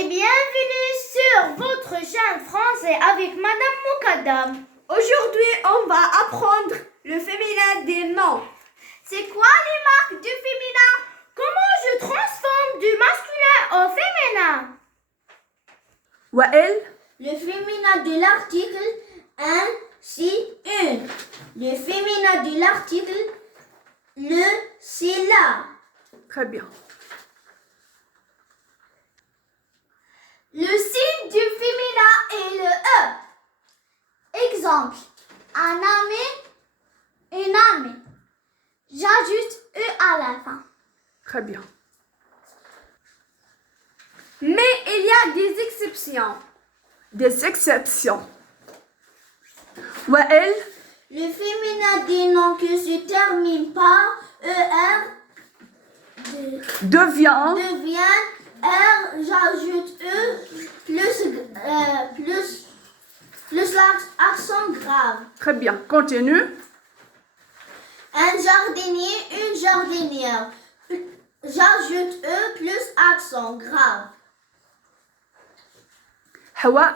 et bienvenue sur votre chaîne français avec Madame Moukadam. Aujourd'hui, on va apprendre le féminin des noms. C'est quoi les marques du féminin? Comment je transforme du masculin au féminin? Wael, le féminin de l'article un, si, une. Le féminin de l'article le, c'est la. très bien. Le signe du féminin est le E. Exemple, un ami, une amie. J'ajoute E à la fin. Très bien. Mais il y a des exceptions. Des exceptions. Wael, Le féminin des noms qui se termine par ER devient R, j'ajoute E plus l'accent grave. très bien. Continue. Un jardinier, une jardinière. J'ajoute E plus accent grave. Hawa,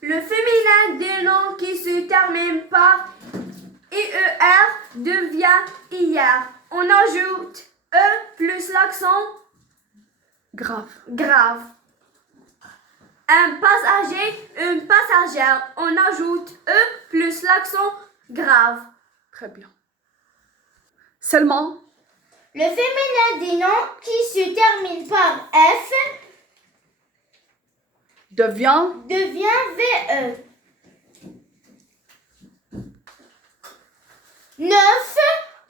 le féminin des noms qui se terminent par IER devient IR. On ajoute E plus l'accent grave. Un passager, une passagère. On ajoute E plus l'accent grave. Très bien. Seulement, Le féminin des noms qui se termine par F devient VE. 9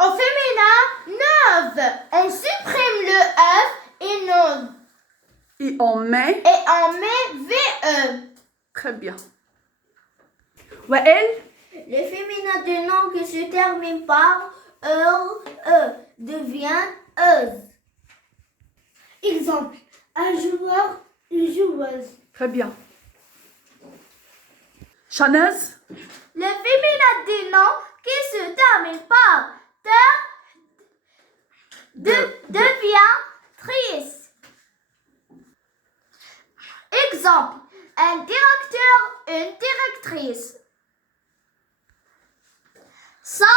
au féminin 9. On supprime le F et on met. on met VE. Très bien. Wael, Le féminin de nom qui se termine par E devient EUS. Exemple, un joueur, une joueuse. très bien. Chanez, Le féminin des noms qui se termine par devient trice. Exemple, un directeur, une directrice. Sauf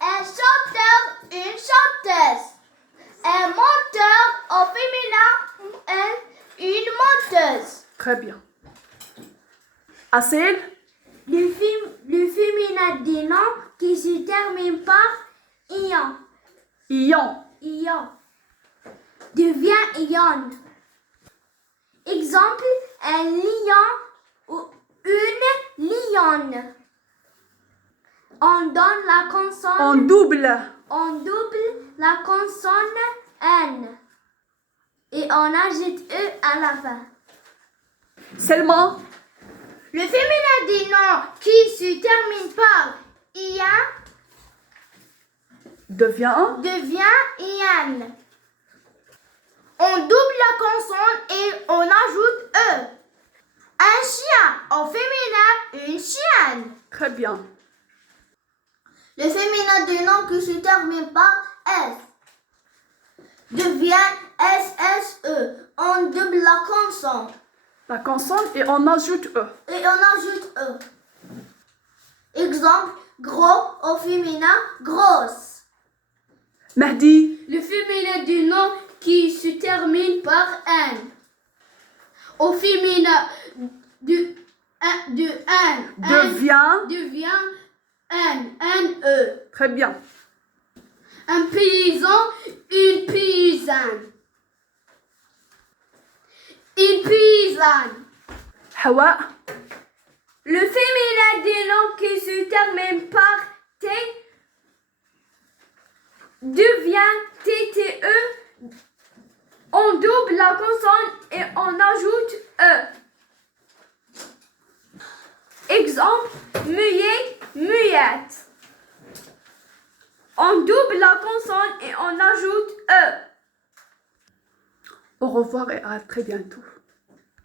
un chanteur, une chanteuse. Un monteur au féminin, une monteuse. très bien. Asil, Le féminin des noms qui se termine par ion. Ion, Devient ion. Exemple, un lion ou une lionne. On donne la consonne. On double la consonne N. Et on ajoute E à la fin. seulement, Le féminin des noms qui se termine par IA devient IAN. On double la consonne et on ajoute E. Un chien au féminin, une chienne. très bien. Le féminin des noms qui se termine par S devient SSE. On double la consonne Et on ajoute E. et on ajoute E. Exemple, gros au féminin, grosse. Mahdi, Le féminin du nom qui se termine par N. Au féminin du N devient NE. très bien. Un paysan, une paysanne. Une paysanne. Hawa, Le féminin des noms qui se termine par T devient TTE. On double la consonne et on ajoute E. Exemple, muet, muette. On double la consonne et on ajoute E. au revoir et à très bientôt.